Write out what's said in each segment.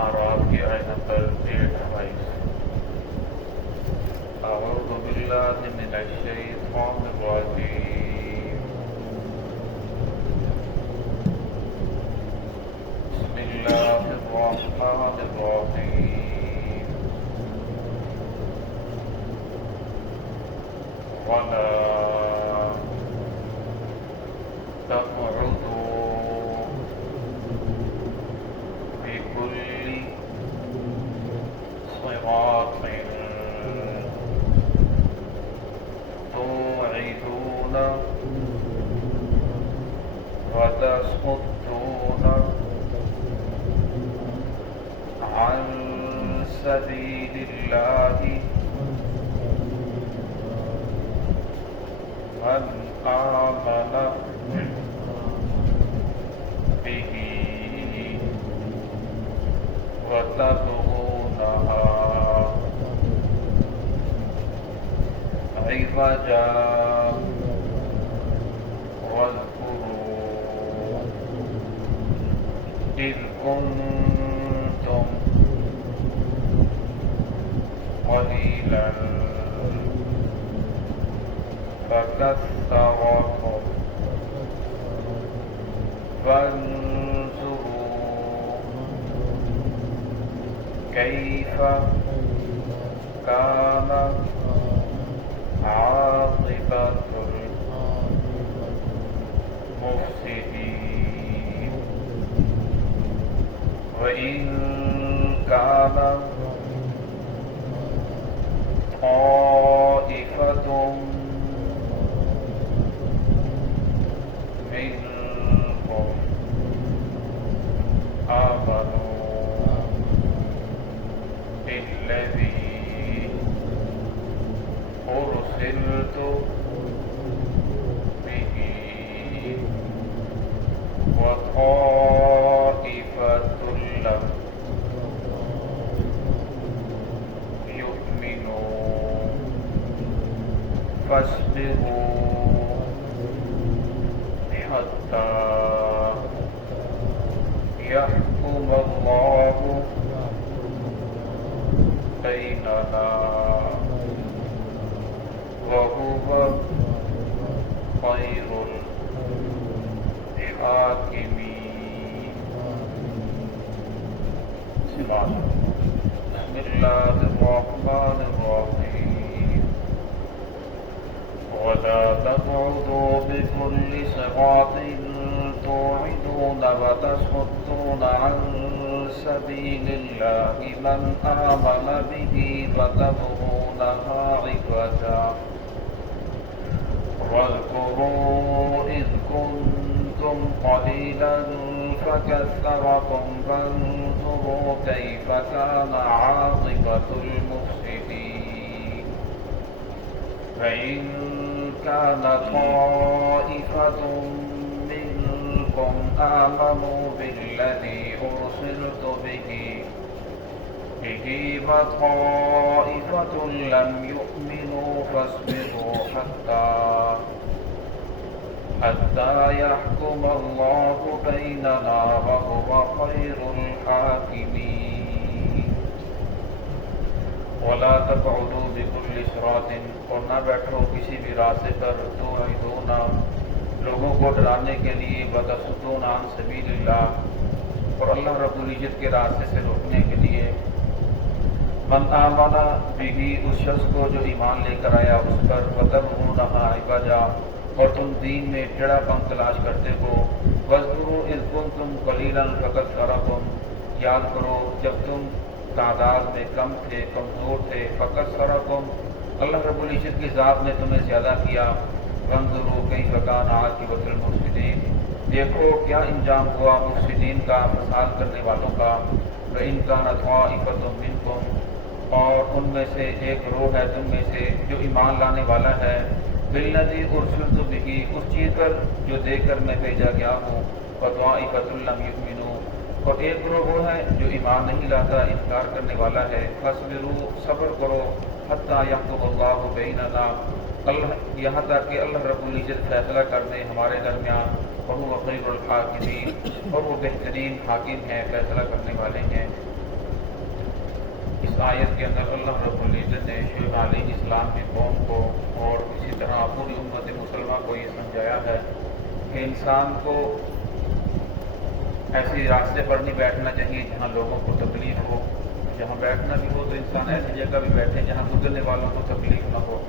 اعراف کی آیت نمبر 28۔ اعوذ باللہ من الشیطان الرجیم، بسم اللہ الرحمن الرحیم، ولا تقعدوا بكل صراط توعدون وتصدون عن سبيل الله من آمن به وتبغونها عوجا واذكروا إذ كنتم قليلا فكثركم فانظروا كيف كان عاقبة المفسدين وإن كان طائفة منكم آمنوا بالذي أرسلت به وطائفة لم يؤمنوا فاصبروا حتى يحكم الله بيننا وهو خير الحاكمين۔ بسم الله الرحمن الرحيم، ولا تقعدوا بكل صراط توعدون وتصدون عن سبيل الله من آمن به وتبغونها عوجا واذكروا إذ كنتم قليلا فكثركم فانظروا كيف كان عاقبة المفسدين فإن كان طائفة منكم آمنوا بالذي أرسلت به وطائفة لم يؤمنوا فاصبروا حتى يحكم الله بيننا وهو خير الحاكمين۔ ولا تقعدوا بكل صراط، اور نہ بیٹھو کسی بھی راستے پر توعدون لوگوں کو ڈرانے کے لیے وتصدون عن سبیل اللہ، اور اللہ رب العزت کے راستے سے روکنے کے لیے من آمن بھی اس شخص کو جو ایمان لے کر آیا اس پر، وتبغونها عوجا اور تم دین میں ٹیڑھا پن تلاش کرتے ہو، واذکروا اذ کنتم قلیلا فکثرکم، یاد کرو جب تم تعداد میں کم تھے، کمزور تھے، فکثرکم اللہ رب العزت کی ذات نے تمہیں زیادہ کیا، وانظروا کیف کان عاقبۃ المفسدین، دیکھو کیا انجام ہوا مفسدین کا، فساد کرنے والوں کا، وإن كانت طائفة منكم، اور ان میں سے ایک گروہ ہے تم میں سے جو ایمان لانے والا ہے، بالذی ارسلت بہ، اس چیز پر جو دے کر میں بھیجا گیا ہوں، وطائفة لم یؤمنوا، اور ایک گروہ وہ ہے جو ایمان نہیں لاتا، انکار کرنے والا ہے، فاصبروا صبر کرو، حتی یحکم اللہ بیننا، یہاں تک کہ اللہ رب العزت فیصلہ کر دے ہمارے درمیان، وہو خیر الحاکمین، اور وہ بہترین حاکم ہیں، فیصلہ کرنے والے ہیں۔ اس آیت کے اندر اللہ رب العزت نے شعیب علیہ السلام کی قوم کو اور اسی طرح پوری امت مسلمہ کو یہ سمجھایا ہے کہ انسان کو ایسے راستے پر نہیں بیٹھنا چاہیے جہاں لوگوں کو تکلیف ہو. جہاں بیٹھنا بھی ہو تو انسان ایسی جگہ بھی بیٹھے جہاں گزرنے والوں کو تکلیف نہ ہو.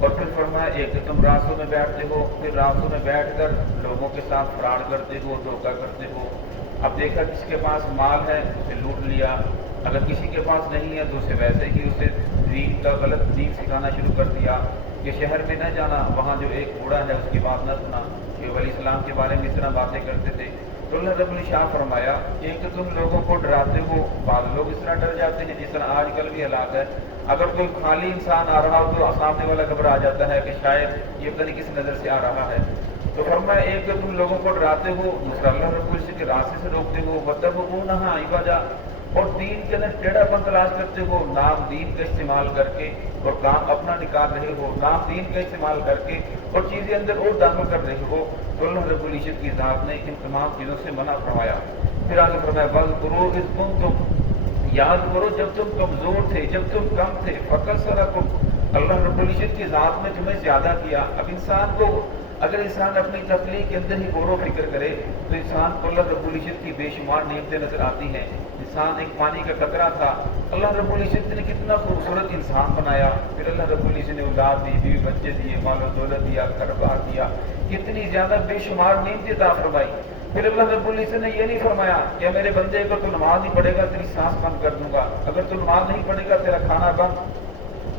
اور پھر فرمایا ایک تو تم راستوں میں بیٹھتے ہو، پھر راستوں میں بیٹھ کر لوگوں کے ساتھ فراڈ کرتے ہو، دھوکہ کرتے ہو. اب دیکھا کس کے پاس مال ہے اسے لوٹ لیا، اگر کسی کے پاس نہیں ہے تو اسے ویسے ہی اسے دین کا غلط دین سکھانا شروع کر دیا کہ شہر میں نہ جانا، وہاں جو ایک بوڑھا ہے اس کی بات نہ سنا. شعیب علیہ السلام کے بارے میں اس طرح باتیں کرتے تھے. تو اللہ رب الشاہ فرمایا ایک تو تم لوگوں کو ڈراتے ہو، بعض لوگ اس طرح ڈر جاتے ہیں جس طرح آج کل بھی حالات ہے. اگر کوئی خالی انسان آ رہا ہو تو سامنے والا گھبرا جاتا ہے کہ شاید یہ پتہ نہیں کس نظر سے آ رہا ہے. تو فرمایا ایک تو تم لوگوں کو ڈراتے ہو، دوسرا اللہ رب العزت کے راستے سے روکتے ہو. وَتَبْغُونَهَا عِوَجًا، اور دین کے اندر ٹیڑھا پن تلاش کرتے ہو، نام دین کا استعمال کر کے اور کام اپنا نکال رہے ہو، نام دین کا استعمال کر کے اور چیزیں اندر اور داخل کر رہے ہو. تو اللہ رب العزت کی ذات نے ان تمام چیزوں سے منع فرمایا. پھر آگے فرمایا وَاذْكُرُوا إِذْ كُنتُمْ، یاد کرو جب تم کمزور تھے، جب تم کم تھے. فَكَثَّرَكُمْ، اللہ رب العزت کی ذات نے تمہیں زیادہ کیا. اب انسان کو اگر انسان اپنی تخلیق کے اندر ہی غور و فکر کرے تو انسان کو اللہ رب العزت کی بے شمار نعمتیں نظر آتی ہیں. انسان ایک پانی کا قطرہ تھا، اللہ رب العزت نے کتنا خوبصورت انسان بنایا. پھر اللہ رب العزت نے اولاد دی، بیوی بچے دیے، مال و دولت دیا، کاروبار دیا، کتنی زیادہ بے شمار نعمتیں عطا فرمائی. پھر اللہ رب العزت نے یہ نہیں فرمایا کہ میرے بندے اگر تو نماز نہیں پڑھے گا تیری سانس بند کر دوں گا، اگر تو نماز نہیں پڑھے گا تیرا کھانا بند،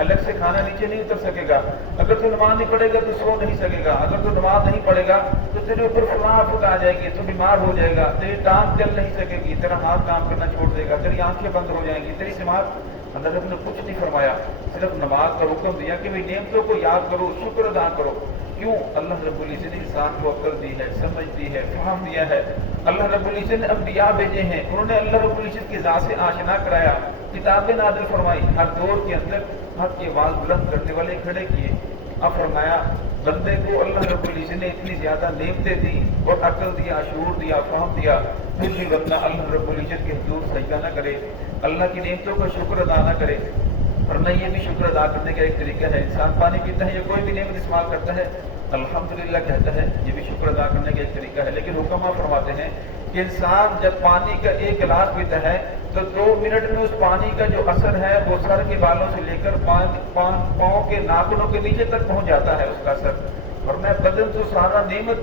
الگ سے کھانا نیچے نہیں اتر سکے گا، اگر تو نماز نہیں پڑھے گا تو سو نہیں سکے گا، اگر تو نماز نہیں پڑھے گا تو تیرے اوپر فلاں آفت آ جائے گی، تو بیمار ہو جائے گا، تیری ٹانگ چل نہیں سکے گی، تیرا ہاتھ کام کرنا چھوڑ دے گا، تیری آنکھیں بند ہو جائیں گی، تیری سماعت. اللہ نے کچھ نہیں فرمایا، صرف نماز کا حکم دیا کہ نعمتوں کو یاد کرو، شکر ادا کرو. کیوں؟ اللہ رب العزت نے انسان کو عقل دی ہے، سمجھ دی ہے، فہم دیا ہے. اللہ رب العزت نے انبیاء بھیجے ہیں، انہوں نے اللہ رب العزت کی ذات سے آشنا کرایا، کتابیں نازل فرمائی، ہر دور کے اندر حق کی آواز بلند کرنے والے کھڑے کیے. اب فرمایا بندے کو اللہ رب العزت نے اتنی زیادہ نعمتیں دی اور عقل دیا، شعور دیا، فہم دیا، پھر بھی بندہ اللہ رب العزت کے حضور سجدہ نہ کرے، اللہ کی نعمتوں کا شکر ادا نہ کرے. ورنہ یہ بھی شکر ادا کرنے کا ایک طریقہ ہے. انسان پانی پیتا ہے یا کوئی بھی نعمت استعمال کرتا ہے الحمدللہ کہتا ہے، یہ بھی شکر ادا کرنے کا ایک طریقہ ہے. لیکن حکماں فرماتے ہیں کہ انسان جب پانی کا ایک گلاس پیتا ہے تو 2 منٹ میں اس پانی کا جو اثر ہے وہ سر کے بالوں سے لے کر پاؤں کے ناخنوں کے نیچے تک پہنچ جاتا ہے اس کا اثر. اور میں بدن تو سارا نعمت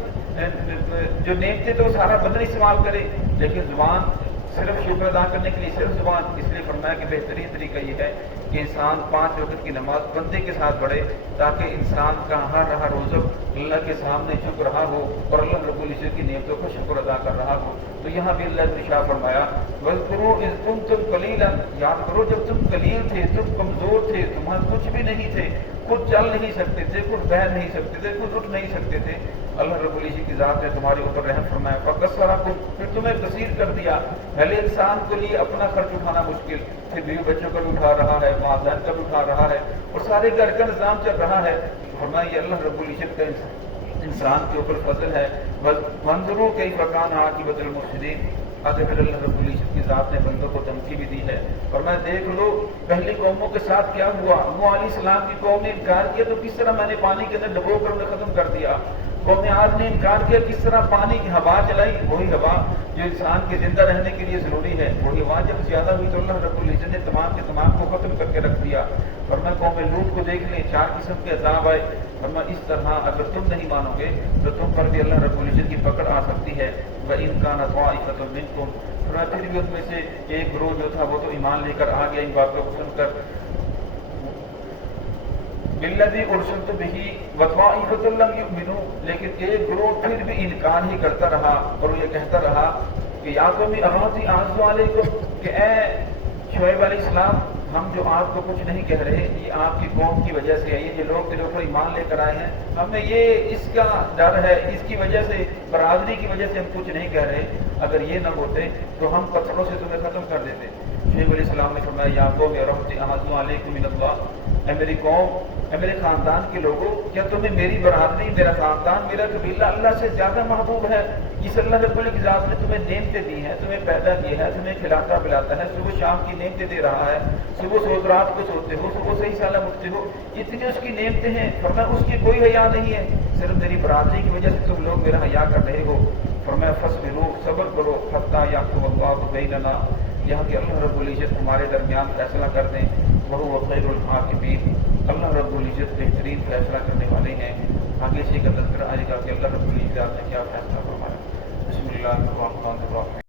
جو نعمتیں تو سارا بدن استعمال کرے، لیکن زبان صرف شکر ادا کرنے کے لیے صرف زبان. اس لیے فرمایا کہ بہترین طریقہ یہ ہے کہ انسان 5 وقت کی نماز بندے کے ساتھ پڑھے تاکہ انسان کا ہر رہا روزہ اللہ کے سامنے جھک رہا ہو اور اللہ رب العزت کی نعمتوں کو شکر ادا کر رہا ہو. تو یہاں بھی اللہ نے ارشاد فرمایا وَاذْكُرُوا إِذْ كُنتُمْ قَلِيلًا، یاد کرو جب تم قلیل تھے، تم کمزور تھے، تمہارے کچھ بھی نہیں تھے، خود چل نہیں سکتے تھے، خود بہر نہیں سکتے تھے، خود اٹھ نہیں سکتے تھے. اللہ رب العزت کی ذات نے تمہارے اوپر رحم فرمایا. فَقَصَّرَكُمْ، پھر تمہیں کثیر کر دیا. پہلے انسان کے لیے اپنا خرچ اٹھانا مشکل، پھر بیوی بچوں کا بھی اٹھا رہا ہے، والدین کا بھی اٹھا رہا ہے اور سارے گھر کا نظام چل رہا ہے. فرمایا یہ اللہ رب العزت کا انسان کے اوپر فضل ہے. وَانظُرُوا كَيْفَ كَانَ عَاقِبَةُ الْمُفْسِدِينَ. آگے پھر اللہ رب العزت کی ذات نے بندوں کو دھمکی بھی دی ہے. اور میں دیکھ لو پہلی قوموں کے ساتھ کیا ہوا. نوح علیہ السلام کی قوم نے انکار کیا تو کس طرح میں نے پانی کے اندر ڈبو کر انہیں ختم کر دیا. قوم عاد نے انکار کیا، کس طرح پانی کی ہوا چلائی، وہی ہوا جو انسان کے زندہ رہنے کے لیے ضروری ہے. وہی ہوا جب زیادہ ہوئی تو اللہ رب العزت نے تمام کے تمام کو ختم کر کے رکھ دیا. ورنہ قوم لوط کو دیکھ لیں، 4 قسم کے عذاب آئے. ورنہ اس طرح اگر تم نہیں مانو گے تو تم پر بھی اللہ رب العزت کی پکڑ آ سکتی ہے. وَإِنْ كَانَ طَائِفَةٌ مِنْكُمْ، پھر بھی ان میں سے ایک گروہ جو تھا وہ تو ایمان لے کر آ گیا ان باتوں کو سن کر. بِالَّذِي أُرْسِلْتُ بِهِ وَطَائِفَةٌ لَمْ يُؤْمِنُوا، لیکن ایک گروہ پھر بھی انکار ہی کرتا رہا اور وہ یہ کہتا رہا کہ یا قوم اغاثی اعوذ علیکم، کہ اے شعیب علیہ السلام ہم جو آپ کو کچھ نہیں کہہ رہے یہ آپ کی قوم کی وجہ سے ہے، یہ جو لوگ تیرے اوپر ایمان لے کر آئے ہیں ہمیں یہ اس کا ڈر ہے، اس کی وجہ سے برادری کی وجہ سے ہم کچھ نہیں کہہ رہے. اگر یہ نہ ہوتے تو ہم پتھروں سے تمہیں ختم کر دیتے. شعیب علیہ السلام نے فرمایا یا قوم اغاثی اعوذ علیکم من اللہ، اے میری قوم، اے میرے خاندان کے لوگوں، کیا تمہیں میری برادری، میرا خاندان، میرا قبیلہ اللہ سے زیادہ محبوب ہے؟ جس اللہ رب العزت نے تمہیں نعمتیں دی ہیں، تمہیں پیدا کیا ہے، تمہیں کھلاتا پلاتا ہے، صبح شام کی نعمتیں دے رہا ہے، صبح سو رات کو سوتے ہو، صبح صحیح سالم اٹھتے ہو، اتنی اس کی نعمتیں ہیں، فرمایا اس کی کوئی حیا نہیں ہے، صرف میری برادری کی وجہ سے تم لوگ میرا حیا کر رہے ہو۔ فرمایا فاصبروا، صبر کرو، حتی یحکم اللہ بیننا، یہاں کہ اللہ رب العزت ہمارے درمیان فیصلہ کر دیں، وہو خیر الحاکمین، اللہ رب العزت بہترین فیصلہ کرنے والے ہیں۔ آگے سے کا تذکرہ آئے گا کہ اللہ رب العزت نے کیا فیصلہ فرمایا۔ بسم اللہ الرحمن الرحیم۔